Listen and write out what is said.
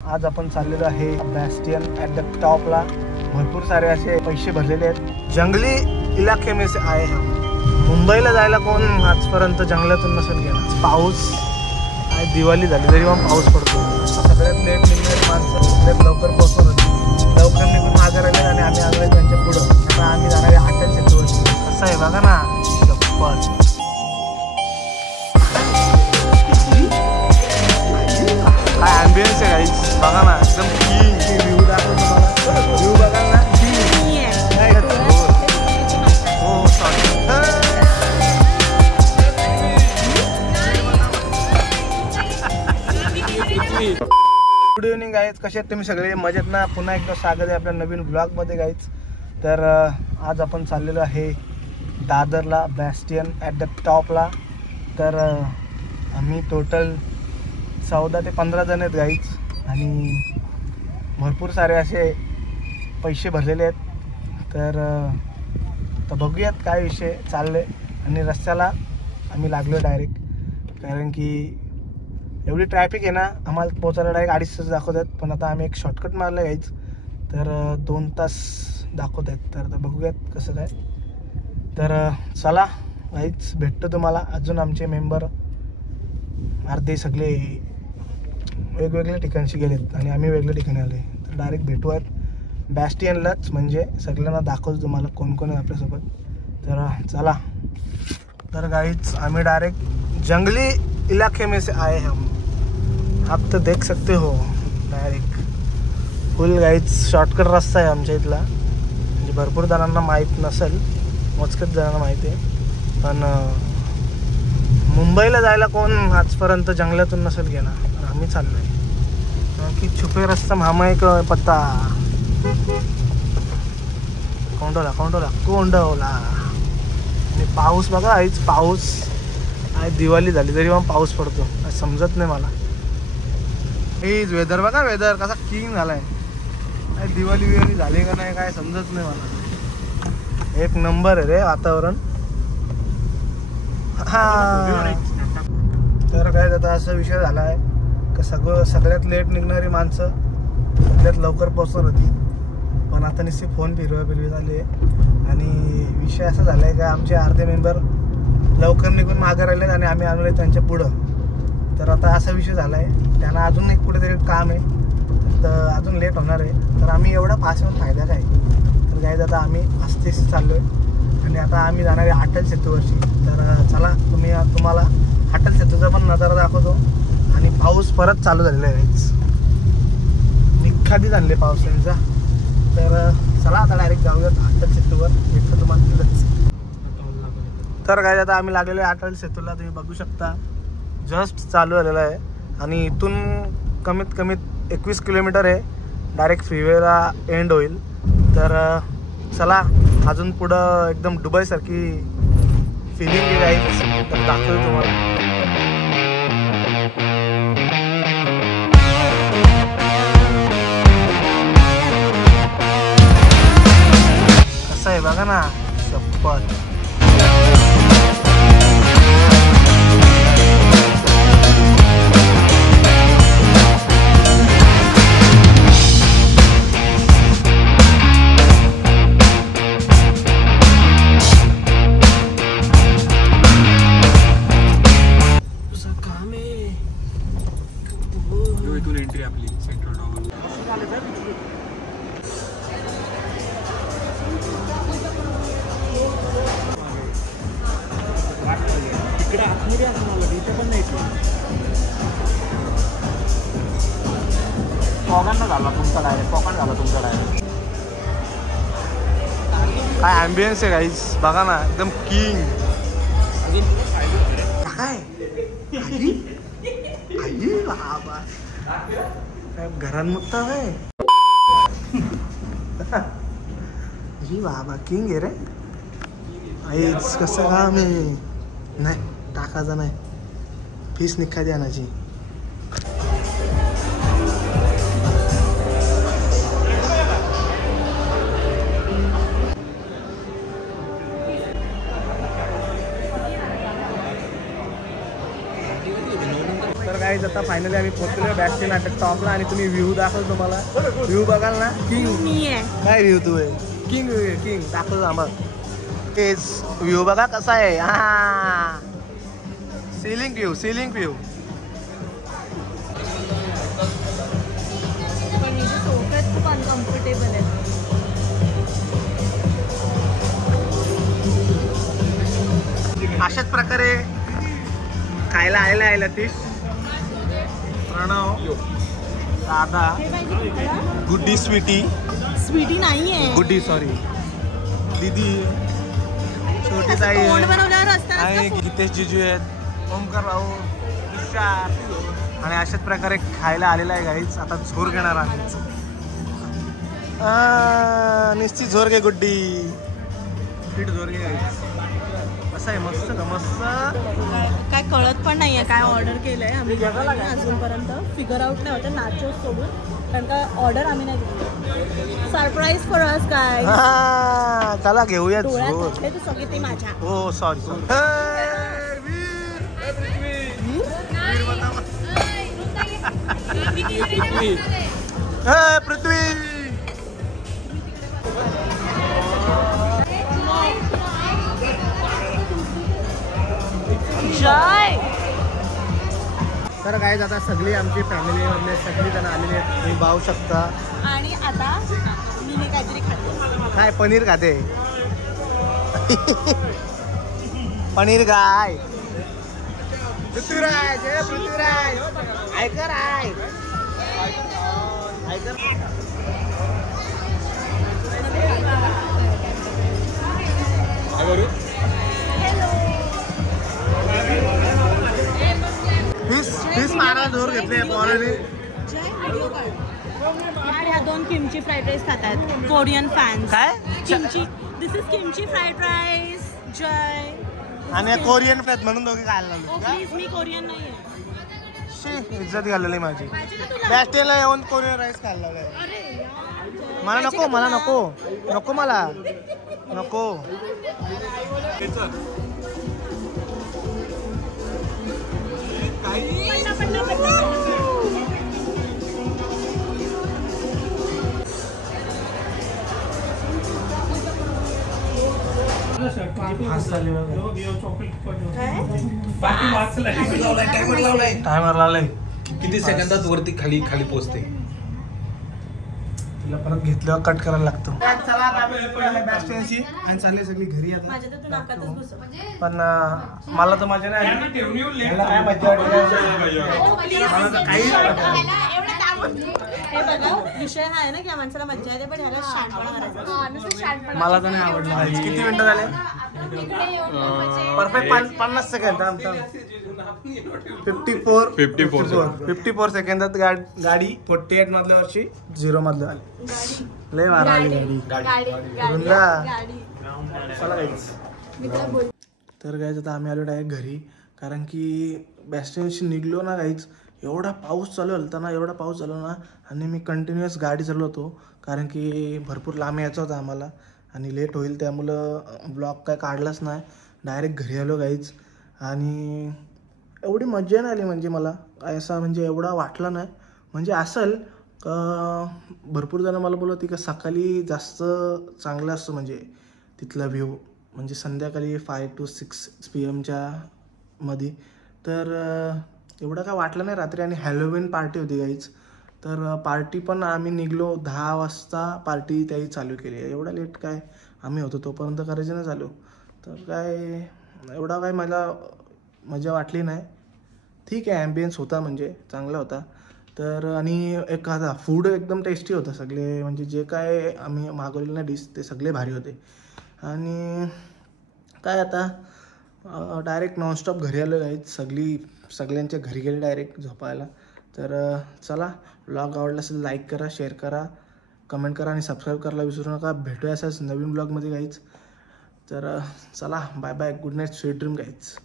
आज आपण चाललेलो आहे बॅस्टियन ॲट द टॉपला। भरपूर सारे असे पैसे भरलेले आहेत। जंगली इलाके में से आए हम। मुंबईला जायला कोण आजपर्यंत जंगलातून नसेल गेला। पाऊस आहे, दिवाळी झाली तरी पण पाऊस पडतो। सगळ्यात लेट निघणारी माणसं सगळ्यात लवकर पोहोचत होती। लवकर निघून मागे राहिले आणि आम्ही आलो त्यांच्या पुढं। आता आम्ही जाणार आहे अटल सेतूवर। कसं आहे बघा ना, चप्पल काय ॲम्बियन्स आहे गाईज, बघा ना एकदम क्लीन व्ह्यू दाखवतो तुम्हाला। व्ह्यू बघा ना, हो सॉरी। गुड इव्हनिंग गाईज, कसे आहेत तुम्ही सगळे? मजेत ना? पुन्हा एकदा स्वागत आहे आपल्या नवीन ब्लॉगमध्ये गाईज। तर आज आपण चाललेलो आहे दादरला, बॅस्टियन ॲट द टॉपला। तर आम्ही टोटल 14 ते 15 जण आहेत गाईज आणि भरपूर सारे असे पैसे भरलेले आहेत। तर बघूयात काय विषय चालले। आणि रस्त्याला आम्ही लागलो डायरेक्ट, कारण की एवढी ट्रॅफिक आहे ना, आम्हाला पोचायला डायरेक्ट 2.5 तास दाखवत आहेत। पण आता आम्ही एक शॉर्टकट मारलं गाईज, तर 2 तास दाखवत आहेत। तर बघूयात कसं काय। तर चला गाईज, भेटतो तुम्हाला। अजून आमचे मेंबर अर्धे सगळे वेगवेगळ्या ठिकाणशी गेलेत आणि आम्ही वेगळ्या ठिकाणी आले। तर डायरेक्ट भेटूयात बॅस्टियनलाच, म्हणजे सगळ्यांना दाखवतो तुम्हाला कोण कोण आहे आपल्यासोबत। तर चला। तर गाइस, आम्ही डायरेक्ट जंगली इलाके में से आए हम। आप तो देख सकते हो, डायरेक्ट फुल गाइस शॉर्टकट रस्ता आहे आमच्या इथला। म्हणजे भरपूर जणांना माहीत नसेल, मोजकेच जणांना माहिती आहे। पण मुंबईला जायला कोण आजपर्यंत जंगलातून नसेल गेला। आम्ही चाललोय की छुपे रस्ता मामा एक पत्ता कोंडवला। आणि पाऊस बघा आईच, पाऊस आहे, दिवाळी झाली तरी पण पाऊस पडतो। समजत नाही मला। हेच वेदर बघा, वेदर कसा क्लीन झालाय। काय दिवाळी झाली का नाही काय समजत नाही मला। एक नंबर आहे रे वातावरण। हा, तर काय आता असा विषय झाला आहे की सगळ्यात लेट निघणारी माणसं सगळ्यात लवकर पोहोचत होती। पण आता नुसती फोन फिरवी झाली आहे। आणि विषय असा झाला आहे का आमचे अर्धे मेंबर लवकर निघून मागे राहिले आणि आम्ही आलो आहे त्यांच्या पुढं। तर आता असा विषय झाला आहे, त्यांना अजून एक कुठेतरी काम आहे, तर अजून लेट होणार आहे। तर आम्ही एवढा पास येऊन फायदा काय? तर काय आता आम्ही आस्ते चाललो आहे आणि आता आम्ही जाणार आहे अटल सेतूवरची। तर चला, तुम्हाला अटल सेतूचा पण नजारा दाखवतो। आणि पाऊस परत चालू झालेला आहे, निखादी झाले पावसाचा। तर चला आता डायरेक्ट जाऊयात अटल सेतूवर, भेटतो तुम्हाला तिथंच। तर काय आता आम्ही लागलेलो आहे अटल सेतूला, तुम्ही बघू शकता। जस्ट चालू झालेला आहे आणि इथून कमीत कमी 21 किलोमीटर आहे, डायरेक्ट फ्रीवेला एंड होईल। तर चला, अजून पुढं एकदम दुबईसारखी फिलिंग आहे, तर दाखवतो तुम्हाला। कसं आहे बघा ना, चप्पल एंट्री आपली सेंट्रल टॉवर। इकडे आतमध्ये असणार, इथे पण नाही। पॉकांना झाला तुमचा डायरेक्ट, काय ॲम्बियन्स आहे गाईज, बघा ना एकदम किंग। काय घरांमुक्त आहे जी बाबा, किंग आहे रे। आईच कसं काम आहे, नाही टाकायचं नाही, फीस निघा द्यानाची। तर काय आता फायनली आम्ही पोहोचलो बॅस्टियन ॲट द टॉपला आणि तुम्ही व्ह्यू दाखवतो तुम्हाला. व्ह्यू बघाल ना किंग काय व्ह्यू तू आहे किंग किंग दाखवतो आम्हाला. तेच व्ह्यू बघा कसा आहे. हा सिलिंग व्ह्यू सिलिंग व्ह्यू. खूप अनकम्फर्टेबल आहे. अशाच प्रकारे खायला आलेला आहे लतीश, प्रणव, दादा, गुड्डी, स्वीटी नाहीये गुड्डी सॉरी दीदी, छोटी ताई तोंड बनवल्यावर असताना आणि गीतेश जिजू आहेत, ओमकार राहू, तुषार आणि अशाच प्रकारे खायला आलेला आहे गाईच. आता झोर घेणार आम्हीच. निश्चित झोर घे गुड्डी, पीठ झोर घे गाईच. असं आहे मस्त का मस्त. काय कळत पण नाहीये काय ऑर्डर केलंय आम्ही अजूनपर्यंत. फिगर आउट नाही होतं नाचोस सोडून, कारण का ऑर्डर आम्ही नाही दिली. सरप्राईज फॉर अस काय. चला घेऊया झोर. डोळ्यात तू सगळी ती माझ्या. हो सॉरी पृथ्वी. जय. तर काय आता सगळी आमची फॅमिली मधले सगळी जण आलेली आहेत, तुम्ही पाहू शकता. आणि आता मी हे काहीतरी खाते. काय पनीर खाते. पनीर गाय. पृथ्वीराज जय पृथ्वीराज. ऐकर आहे ऐकर. फिश मारा जोर घेतले पोराने. ह्या दोन किमची फ्राईड राईस खातात कोरियन फॅन्स. काय kimchi. This is kimchi fried rice. जय. आणि कोरियन फ्रेट म्हणून दोघे खायला लागले. प्लीज मी कोरियन नाहीये. इज्जत घाललेली माझी. बॅस्टियनला येऊन कोरियन राईस खायला लागले. मला नको मला नको नको मला नको. टायमर लावलाय. किती सेकंदात वरती खाली खाली पोहोचते. तिला परत घेतल्यावर कट करायला लागतो. चला बॅस्टियनची आणि चालले सगळी घरी आता. माझ्या तर तू नाकातच घुसव. पण मला तर मजा नाही आली. याला काय मजा वाटली मला तर काहीच हे बघा विषय हा आहे ना की या माणसाला मज्जा येते पण ह्याला शहाणपणा करायचा. मला तर नाही आवडलं. किती मिनिटं झाले. Perfect 50 second. 54 सेकंदात गाडी 48 मधल्या वर्षी 0 मधल्या आली. लय मारा आली गाडी. चला गाईच. तर गाईच आता आम्ही आलो डायरेक्ट घरी, कारण की बॅस्टियनशी निघलो ना गाईच. एवढा पाऊस चालू होता ना, एवढा पाऊस झाला ना, आणि मी कंटिन्युअस गाडी चालवतो कारण की भरपूर लांब यायचं होतं आम्हाला आणि लेट होईल, त्यामुळं ब्लॉग काय काढलाच नाही. डायरेक्ट घरी आलो गाईच. आणि एवढी मजा नाही आली म्हणजे मला असं म्हणजे एवढा वाटला नाही. म्हणजे असेल भरपूर जण मला बोलत की सकाळी जास्त चांगलं असतं म्हणजे तिथला व्ह्यू, म्हणजे संध्याकाळी 5 to 6 PM मध्ये. तर एवढं काय वाटलं नाही रात्री. आणि हॅलोविन पार्टी होती गाईच. तर पार्टी पण आम्ही निघलो 10 वाजता पार्टी त्याही चालू केली. एवढा लेट काय आम्ही होतो तोपर्यंत करायचं नाही चालू. तर काय एवढा काय मला मजा वाटली नाही. ठीक आहे, ॲम्बियन्स होता म्हणजे चांगला होता. तर आणि एखादा फूड एकदम टेस्टी होता. सगळे म्हणजे जे काय आम्ही मागवलेले ना डिश ते सगळे भारी होते. आणि काय आता डायरेक्ट नॉनस्टॉप घरी आलो गाईच. सगळ्यांच्या घरी गेले डायरेक्ट झोपायला. तर चला, ब्लॉग आवडला असेल लाईक करा, शेअर करा, कमेंट करा आणि सबस्क्राईब करायला विसरू नका. भेटूया असाच नवीन ब्लॉगमध्ये गाईच. तर चला, bye bye, good night, sweet dream गाईच.